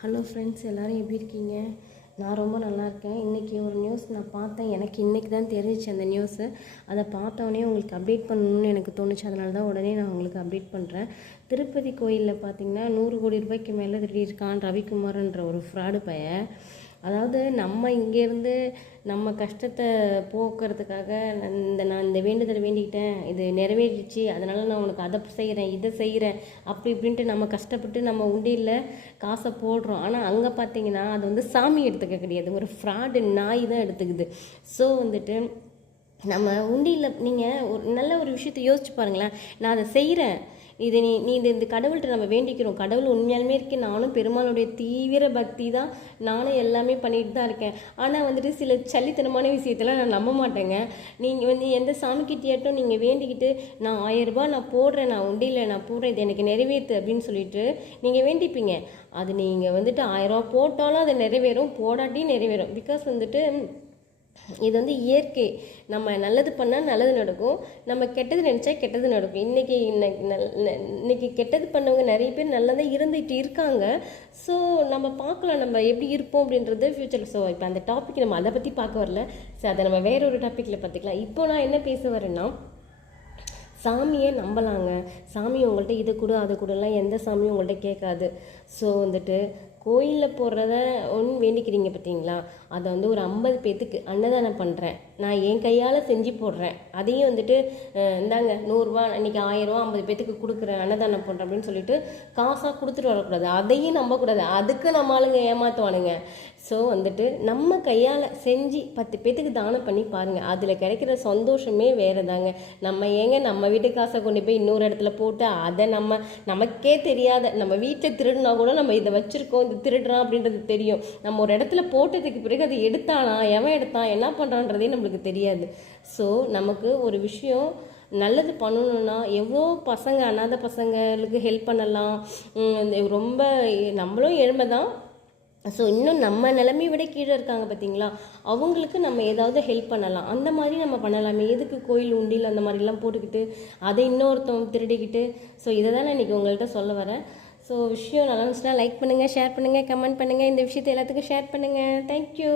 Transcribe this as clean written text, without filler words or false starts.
Hello friends, எல்லோரும் எப்படி இருக்கீங்க? நான் ரொம்ப நல்லா இருக்கேன். இன்றைக்கி ஒரு நியூஸ் நான் பார்த்தேன். எனக்கு இன்றைக்கி தான் தெரிஞ்சிச்சு அந்த நியூஸு. அதை பார்த்தோன்னே உங்களுக்கு அப்டேட் பண்ணணும்னு எனக்கு தோணுச்சு. அதனால தான் உடனே நான் உங்களுக்கு அப்டேட் பண்ணுறேன். திருப்பதி கோயிலில் பார்த்திங்கன்னா 100 கோடி ரூபாய்க்கு மேலே திருடியிருக்கான் ரவிக்குமார்ன்ற ஒரு ஃப்ராடு பையன். அதாவது நம்ம இங்கேருந்து நம்ம கஷ்டத்தை போக்குறதுக்காக நான் இந்த வேண்டுதலை வேண்டிக்கிட்டேன், இது நிறைவேறிடுச்சு, அதனால் நான் உனக்கு அதை செய்கிறேன் இதை செய்கிறேன் அப்படி இப்படின்ட்டு நம்ம கஷ்டப்பட்டு நம்ம உண்டியில் காசை போடுறோம். ஆனால் அங்கே பார்த்தீங்கன்னா அது வந்து சாமி எடுத்துக்க கிடையாது, ஒரு ஃப்ராடு நாய் தான் எடுத்துக்குது. ஸோ வந்துட்டு நம்ம உண்டியில் நீங்கள் ஒரு நல்ல ஒரு விஷயத்தை யோசிச்சு பாருங்களேன். நான் அதை செய்கிறேன், இது நீ இந்த கடவுள்கிட்ட நம்ம வேண்டிக்கிறோம், கடவுள் உண்மையாலுமே இருக்கேன், நானும் பெருமாளுடைய தீவிர பக்தி தான், நானும் எல்லாமே பண்ணிட்டு தான் இருக்கேன். ஆனால் வந்துட்டு சில சல்லித்தனமான விஷயத்தெல்லாம் நான் நம்ப மாட்டேங்க. நீங்கள் வந்து எந்த சாமிக்கிட்டேட்டும் நீங்கள் வேண்டிக்கிட்டு நான் 1000 ரூபாய் நான் போடுறேன், நான் உண்டியில் நான் போடுறேன், இது எனக்கு நிறைவேற்று அப்படின்னு சொல்லிட்டு நீங்கள் வேண்டிப்பீங்க. அது நீங்கள் வந்துட்டு 1000 ரூபா போட்டாலும் அது நிறைவேறும், போடாட்டியும் நிறைவேறும். பிகாஸ் வந்துட்டு இது வந்து இயற்கை. நம்ம நல்லது பண்ணால் நல்லது நடக்கும், நம்ம கெட்டது நினச்சா கெட்டது நடக்கும். இன்னைக்கு கெட்டது பண்ணவங்க நிறைய பேர் நல்லதாக இருந்துகிட்டு இருக்காங்க. ஸோ நம்ம பார்க்கலாம் நம்ம எப்படி இருப்போம் அப்படின்றது ஃப்யூச்சரில். ஸோ இப்போ அந்த டாபிக் நம்ம அதை பற்றி பார்க்க வரல. ஸோ அதை நம்ம வேற ஒரு டாப்பிக்கில் பார்த்துக்கலாம். இப்போ நான் என்ன பேச வரேன்னா, சாமியை நம்பலாங்க. சாமி உங்கள்கிட்ட இதை கூட அதை கூடலாம் எந்த சாமியும் உங்கள்கிட்ட கேட்காது. ஸோ வந்துட்டு கோயிலில் போடுறத வேண்டிக்கிறீங்க பார்த்தீங்களா, அதை வந்து ஒரு 50 பேத்துக்கு அன்னதானம் பண்ணுறேன், நான் என் கையால் செஞ்சு போடுறேன், அதையும் வந்துட்டு இந்தாங்க 100 ரூபா இன்றைக்கி 1000 ரூபா 50 பேத்துக்கு கொடுக்குறேன் அன்னதானம் பண்ணுறேன் அப்படின்னு சொல்லிட்டு காசாக கொடுத்துட்டு வரக்கூடாது. அதையும் நம்பக்கூடாது, அதுக்கு நம்ம ஆளுங்க ஏமாற்றுவானுங்க. ஸோ வந்துட்டு நம்ம கையால் செஞ்சு 10 பேத்துக்கு தானம் பண்ணி பாருங்கள், அதில் கிடைக்கிற சந்தோஷமே வேறு தாங்க. நம்ம ஏங்க நம்ம வீட்டு காசை கொண்டு போய் இன்னொரு இடத்துல போட்டு அதை நமக்கே தெரியாத நம்ம வீட்டில் திருடினா கூட நம்ம இதை வச்சுருக்கோம், இது திருடுறான் அப்படின்றது தெரியும். நம்ம ஒரு இடத்துல போட்டதுக்கு பிறகு அதை எடுத்தானா, எவன் எடுத்தான், என்ன பண்ணுறான்றதே நம்மளுக்கு தெரியாது. ஸோ நமக்கு ஒரு விஷயம் நல்லது பண்ணணுன்னா எவ்வளோ பசங்க அனாதை பசங்களுக்கு ஹெல்ப் பண்ணலாம். ரொம்ப நம்மளும் ஏழ்மை தான். ஸோ இன்னும் நம்ம நிலைமையை விட கீழே இருக்காங்க பார்த்தீங்களா, அவங்களுக்கு நம்ம ஏதாவது ஹெல்ப் பண்ணலாம். அந்த மாதிரி நம்ம பண்ணலாமே, எதுக்கு கோயில் உண்டியில் அந்த மாதிரிலாம் போட்டுக்கிட்டு அதை இன்னொருத்தவங்க திருடிக்கிட்டு. ஸோ இதை தான் நான் இன்றைக்கி உங்கள்கிட்ட சொல்ல வரேன். ஸோ விஷயம் நல்லா இருந்துச்சுன்னா லைக் பண்ணுங்கள், ஷேர் பண்ணுங்கள், கமெண்ட் பண்ணுங்கள், இந்த விஷயத்தை எல்லாத்துக்கும் ஷேர் பண்ணுங்கள். தேங்க்யூ.